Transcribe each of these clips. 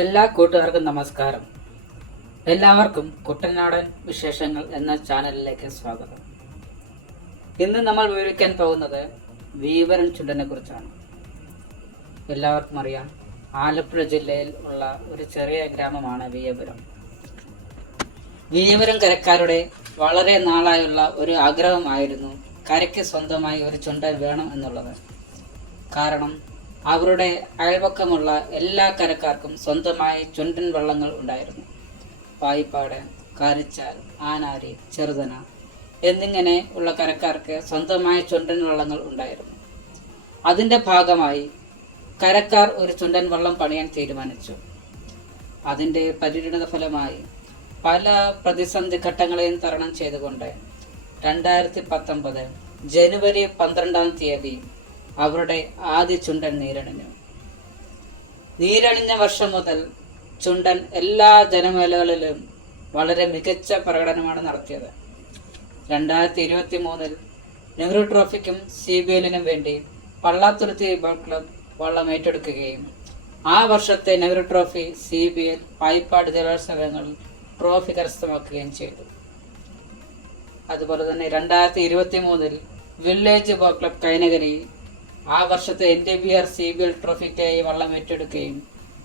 എല്ലാ കൂട്ടുകാർക്കും നമസ്കാരം. എല്ലാവർക്കും കുട്ടനാടൻ വിശേഷങ്ങൾ എന്ന ചാനലിലേക്ക് സ്വാഗതം. ഇന്ന് നമ്മൾ വിവരിക്കാൻ പോകുന്നത് വീവരൻ ചുണ്ടനെ കുറിച്ചാണ്. എല്ലാവർക്കും അറിയാം ആലപ്പുഴ ജില്ലയിൽ ഉള്ള ഒരു ചെറിയ ഗ്രാമമാണ് വീയപുരം വീയപുരം കരക്കാരുടെ വളരെ നാളായുള്ള ഒരു ആഗ്രഹമായിരുന്നു കരയ്ക്ക് സ്വന്തമായി ഒരു ചുണ്ടൻ വേണം എന്നുള്ളത്. കാരണം അവരുടെ അയൽപക്കമുള്ള എല്ലാ കരക്കാർക്കും സ്വന്തമായി ചുണ്ടൻ വള്ളങ്ങൾ ഉണ്ടായിരുന്നു. പായിപ്പാട് കാരിച്ചാൽ ആനാരി ചെറുതന എന്നിങ്ങനെ ഉള്ള കരക്കാർക്ക് സ്വന്തമായ ചുണ്ടൻ വള്ളങ്ങൾ ഉണ്ടായിരുന്നു. അതിന്റെ ഭാഗമായി കരക്കാർ ഒരു ചുണ്ടൻ വള്ളം പണിയാൻ തീരുമാനിച്ചു. അതിന്റെ പരിണിത ഫലമായി പല പ്രതിസന്ധി ഘട്ടങ്ങളെയും തരണം ചെയ്തുകൊണ്ട് രണ്ടായിരത്തി പത്തൊമ്പത് ജനുവരി പന്ത്രണ്ടാം തീയതി അവരുടെ ആദ്യ ചുണ്ടൻ നീരണിഞ്ഞു. നീരണിഞ്ഞ വർഷം മുതൽ ചുണ്ടൻ എല്ലാ ജനമേളകളിലും വളരെ മികച്ച പ്രകടനമാണ് നടത്തിയത്. രണ്ടായിരത്തി ഇരുപത്തി മൂന്നിൽ നെഹ്റു ട്രോഫിക്കും സി ബി എല്ലിനും വേണ്ടി പള്ളാത്തുരുത്തി ബോൾ ക്ലബ് വള്ളം ഏറ്റെടുക്കുകയും ആ വർഷത്തെ Nehru trophy C B L Payippad ജലോത്സവങ്ങളിൽ trophy കരസ്ഥമാക്കുകയും ചെയ്തു. അതുപോലെ തന്നെ രണ്ടായിരത്തി ഇരുപത്തി മൂന്നിൽ വില്ലേജ് ബോൾ ക്ലബ് കൈനഗരി ആ വർഷത്തെ N D B R C B L ട്രോഫിക്കായി വള്ളം ഏറ്റെടുക്കുകയും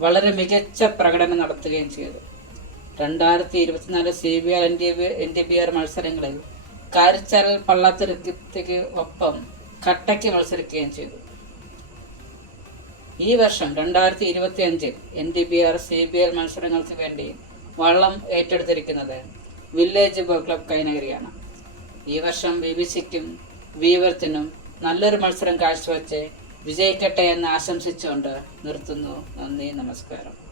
വളരെ മികച്ച പ്രകടനം നടത്തുകയും ചെയ്തു. രണ്ടായിരത്തി ഇരുപത്തിനാല് C B R N D B N D B R മത്സരങ്ങളിൽ കാരിച്ചാൽ പള്ളാത്തുരുത്തിക്ക് ഒപ്പം കട്ടയ്ക്ക് മത്സരിക്കുകയും ചെയ്തു. ഈ വർഷം രണ്ടായിരത്തി ഇരുപത്തി അഞ്ചിൽ N D B R C B L മത്സരങ്ങൾക്ക് വേണ്ടി വള്ളം ഏറ്റെടുത്തിരിക്കുന്നത് വില്ലേജ് ബോൾ ക്ലബ് കൈനഗരിയാണ്. ഈ വർഷം ബി ബി സിക്കും വീവർത്തിനും നല്ലൊരു മത്സരം കാഴ്ചവെച്ച് വിജയിക്കട്ടെ എന്ന് ആശംസിച്ചുകൊണ്ട് നിർത്തുന്നു. നന്ദി നമസ്കാരം.